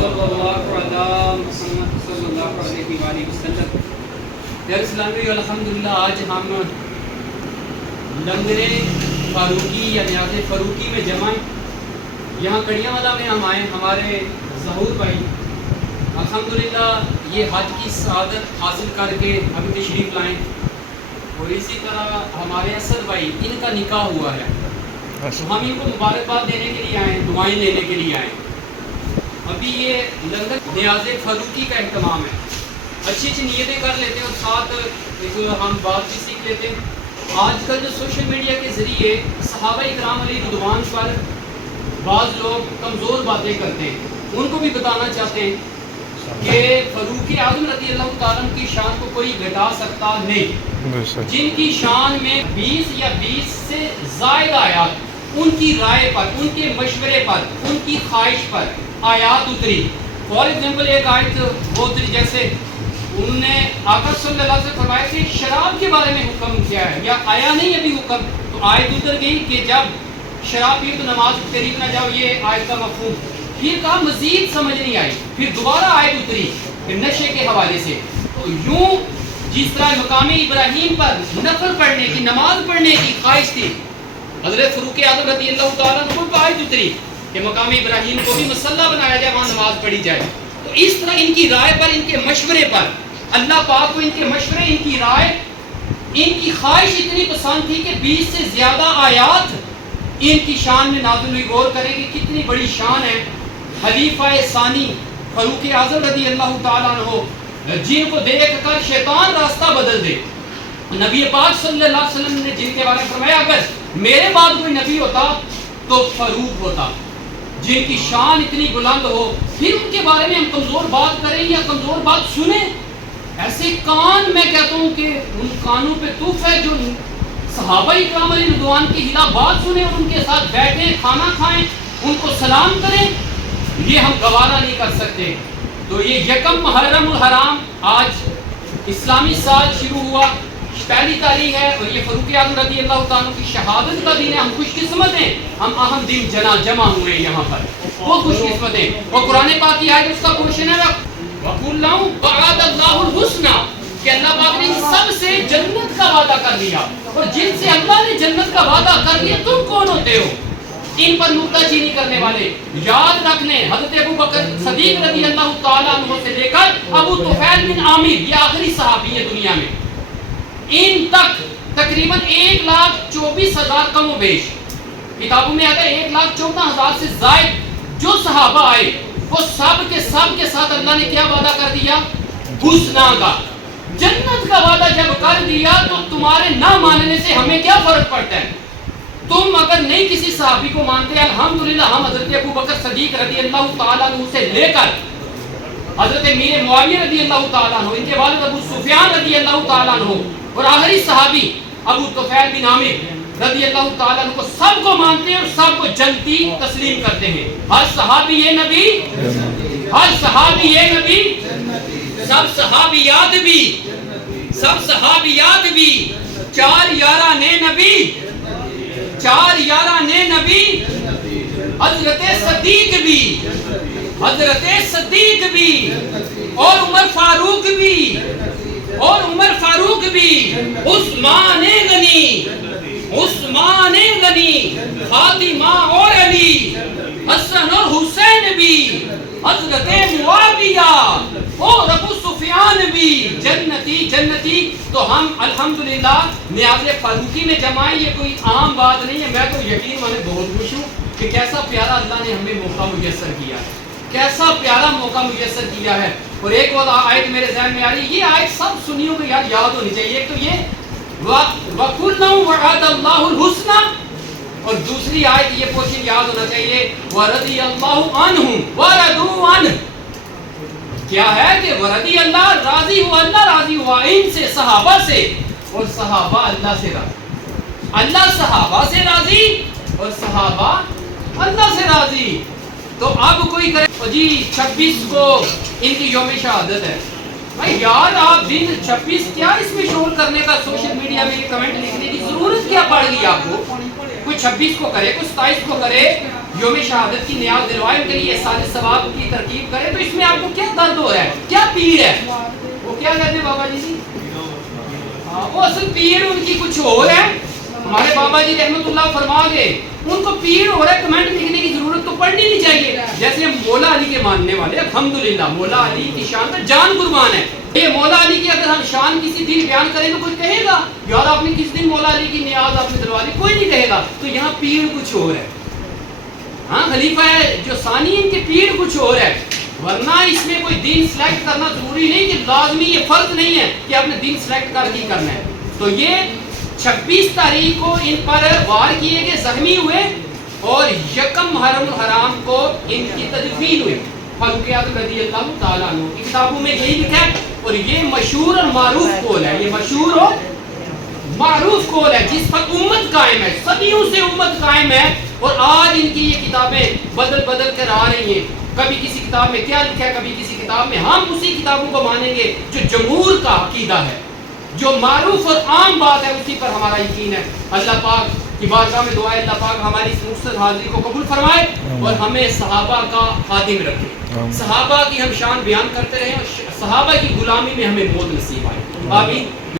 صلی اللہ علیہ محمد صلی اللہ علیہ وآلہ وسلم۔ یار اسلامی الحمدللہ آج ہم لنگر فاروقی یا نیاز فاروقی میں جمع ہیں، یہاں کڑیاں والا میں ہم آئے، ہمارے ظہور بھائی الحمدللہ یہ حج کی سعادت حاصل کر کے ہمیں تشریف لائیں، اور اسی طرح ہمارے اسد بھائی ان کا نکاح ہوا ہے، تو ہم ان کو مبارکباد دینے کے لیے آئے ہیں، دعائیں لینے کے لیے آئے ہیں۔ ابھی یہ لنگر نیاز فاروقی کا اہتمام ہے، اچھی اچھی نیتیں کر لیتے ہیں اور ساتھ ہم بات بھی سیکھ لیتے ہیں۔ آج کل جو سوشل میڈیا کے ذریعے صحابہ اکرام علیہ رضوان پر بعض لوگ کمزور باتیں کرتے ہیں، ان کو بھی بتانا چاہتے ہیں کہ فاروق اعظم رضی اللہ تعالیٰ کی شان کو کوئی گھٹا سکتا نہیں، جن کی شان میں 20 یا 20 سے زائد آیات ان کی رائے پر، ان کے مشورے پر، ان کی خواہش پر آیات اتری۔ فار ایگزامپل ایک آیت وہ اتری جیسے انہوں نے آقا صلی اللہ علیہ وسلم سے فرمایا کہ شراب کے بارے میں حکم کیا ہے یا آیا نہیں ابھی حکم، تو آیت اتر گئی کہ جب شراب پیو تو نماز قریب نہ جاؤ، یہ آیت کا مفہوم۔ پھر کہا مزید سمجھ نہیں آئی، پھر دوبارہ آیت اتری کہ نشے کے حوالے سے۔ تو یوں جس طرح مقام ابراہیم پر نفل پڑھنے کی، نماز پڑھنے کی خواہش تھی، حضرت فاروق اعظم رضی اللہ تعالیٰ عنہ پر آیت اتری کہ مقام ابراہیم کو بھی مسلح بنایا جائے، وہاں نماز پڑھی جائے۔ تو اس طرح ان کی رائے پر، ان کے مشورے پر اللہ پاک کو ان کے مشورے، ان کی رائے، ان کی خواہش اتنی پسند تھی کہ 20 سے زیادہ آیات ان کی شان میں نازل ہوئی۔ غور کریں کہ کتنی بڑی شان ہے خلیفہ ثانی فاروق اعظم رضی اللہ تعالیٰ عنہ، جن کو دیکھ کر شیطان راستہ بدل دے۔ نبی پاک صلی اللہ علیہ وسلم نے جن کے بارے میں فرمایا اگر میرے بعد کوئی نبی ہوتا تو فاروق ہوتا، جن کی شان اتنی بلند ہو، پھر ان کے بارے میں ہم کمزور بات کریں یا کمزور بات سنیں؟ ایسے کان میں کہتا ہوں کہ ان کانوں پہ توف ہے جو صحابہ اکرام علیہ رضوان کی ہلا بات سنیں اور ان کے ساتھ بیٹھیں، کھانا کھائیں، ان کو سلام کریں، یہ ہم گوارا نہیں کر سکتے۔ تو یہ یکم محرم الحرام آج اسلامی سال شروع ہوا، پہلی تاریخ ہے، اور یہ فاروق اعظم رضی اللہ تعالیٰ کی شہادت کا دن ہے۔ ہم خوش قسمت ہیں، ہم اہم دن جمع ہوئے یہاں پر، بہت خوش قسمت ہیں۔ اور قرآن پاک کی آیت اس کا کوشن ہے وَقُلْ لَهُمْ وَعَدَ اللَّهُ الْحُسْنَى کہ اللہ پاک نے سب سے جنت کا وعدہ کر لیا، اور جن سے اللہ نے جنت کا وعدہ کر لیا تم کون ہوتے ہو ان پر نکتہ چینی کرنے والے؟ یاد رکھنے حضرت ابو بکر صدیق رضی اللہ تعالیٰ عنہ سے لے کر ابو طفیل بن عامر، یہ آخری صحابی ہے دنیا میں، ان تک تقریباً 1,24,000 کم و بیش، کتابوں میں آتا ہے 1,14,000 سے زائد جو صحابہ آئے، وہ سب کے ساتھ اللہ نے کیا وعدہ کر دیا؟ حسنا کا، جنت کا وعدہ جب کر دیا تو تمہارے نہ ماننے سے ہمیں کیا فرق پڑتا ہے؟ تم اگر نہیں کسی صحابی کو مانتے، الحمدللہ ہم حضرت ابو بکر صدیق رضی اللہ تعالیٰ عنہ سے لے کر حضرت امیر معاویہ رضی اللہ تعالیٰ عنہ، ان کے والد ابو سفیان رضی اللہ تعالیٰ عنہ، اور آخری صحابی ابو طفیل بن عامر رضی اللہ تعالیٰ عنہ کو سب کو مانتے ہیں اور سب کو جنتی تسلیم کرتے ہیں۔ ہر صحابی یہ نبی، ہر صحابی یہ نبی، سب صحابیات بھی، سب صحابیات بھی، 4 یارانے نبی، 4 یارانے نبی، حضرت صدیق بھی، حضرت صدیق بھی، اور عمر فاروق بھی، اور عمر فاروق بھی، عثمان غنی، عثمان غنی، فاطمہ اور علی، حسن اور حسین بھی، حضرت معاویہ اور ابو سفیان بھی، جنتی۔ تو ہم الحمدللہ نیاز فاروقی میں جمع ہیں، یہ کوئی عام بات نہیں ہے۔ میں تو یقین مانے بہت خوش ہوں کہ کیسا پیارا اللہ نے ہمیں موقع میسر کیا ہے، کیسا پیارا موقع میسر کیا ہے۔ اور ایک اور آیت میرے ذہن میں آ رہی ہے، یہ آیت سب سنیوں کو یاد ہونی چاہیے۔ ایک تو یہ وَقُلْنَا وَعَدَ اللَّهُ الْحُسْنَى، اور دوسری آیت یہ پورشن یاد ہونا چاہیے وَرَضِيَ اللَّهُ عَنْهُمْ وَرَضُوا عَنْهُ، کیا ہے کہ ورضی اللہ، راضی ہوا، اللہ راضی ہوا ان سے، صحابہ سے، اور صحابہ اللہ سے راضی، اللہ صحابہ سے راضی اور صحابہ اللہ سے راضی۔ تو اب کوئی کرے جی 26 کو ان کی یوم شہادت ہے، بھائی یار آپ دن 26 کیا اس میں شور کرنے کا، سوشل میڈیا میں کمنٹ لکھنے کی ضرورت کیا پڑ گئی آپ کو؟ کوئی 26 کو کرے، کوئی 27 کو کرے، یوم شہادت کی نیاز دلوائے، ان کے لیے احسان ثواب کی ترکیب کرے، تو اس میں آپ کو کیا درد ہو رہا ہے، کیا پیر ہے؟ وہ کیا کہتے ہیں بابا جی؟ وہ اصل پیر ان کی کچھ اور ہے. ہمارے بابا جی رحمت اللہ فرما گئے ان کو پیر ہو رہا ہے، کمنٹ لکھنے کی ضرورت تو پڑنی نہیں چاہیے. جیسے ہم مولا علی کے ماننے والے الحمدللہ، مولا علی کی شان پر جان قربان ہے. یہ مولا علی کی اگر ہم شان کسی دن بیان کریں تو کوئی کہے گا یار آپ نے کس دن مولا علی کی نیاز آپ نے دلوا دی؟ کوئی نہیں کہے گا. تو یہاں پیر کچھ اور ہے. ہاں خلیفہ ہے جو ثانی ان کے پیر کچھ اور ہے. ورنہ اس میں کوئی دین سلیکٹ کرنا ضروری نہیں کہ لازمی، یہ فرض نہیں ہے کہ آپ نے دین سلیکٹ کر کے کرنا ہے. تو یہ 26 تاریخ کو ان پر وار کیے گئے، زخمی ہوئے، اور یکم محرم الحرام کو ان کی تدفین ہوئی. فاروق اعظم رضی اللہ تعالیٰ عنہ کی کتابوں میں یہی لکھا ہے. اور یہ مشہور اور معروف قول ہے، یہ مشہور اور معروف قول ہے جس پر امت قائم ہے، صدیوں سے امت قائم ہے. اور آج ان کی یہ کتابیں بدل بدل کر آ رہی ہیں. کبھی کسی کتاب میں کیا لکھا ہے، کبھی کسی کتاب میں. ہم اسی کتابوں کو مانیں گے جو جمہور کا عقیدہ ہے، جو معروف اور عام بات ہے، اسی پر ہمارا یقین ہے. اللہ پاک کی بارگاہ میں دعا ہے اللہ پاک ہماری اس مقصد حاضری کو قبول فرمائے اور ہمیں صحابہ کا خادم رکھے. صحابہ کی ہم شان بیان کرتے رہیں اور صحابہ کی غلامی میں ہمیں موت نصیب آئے. آمین.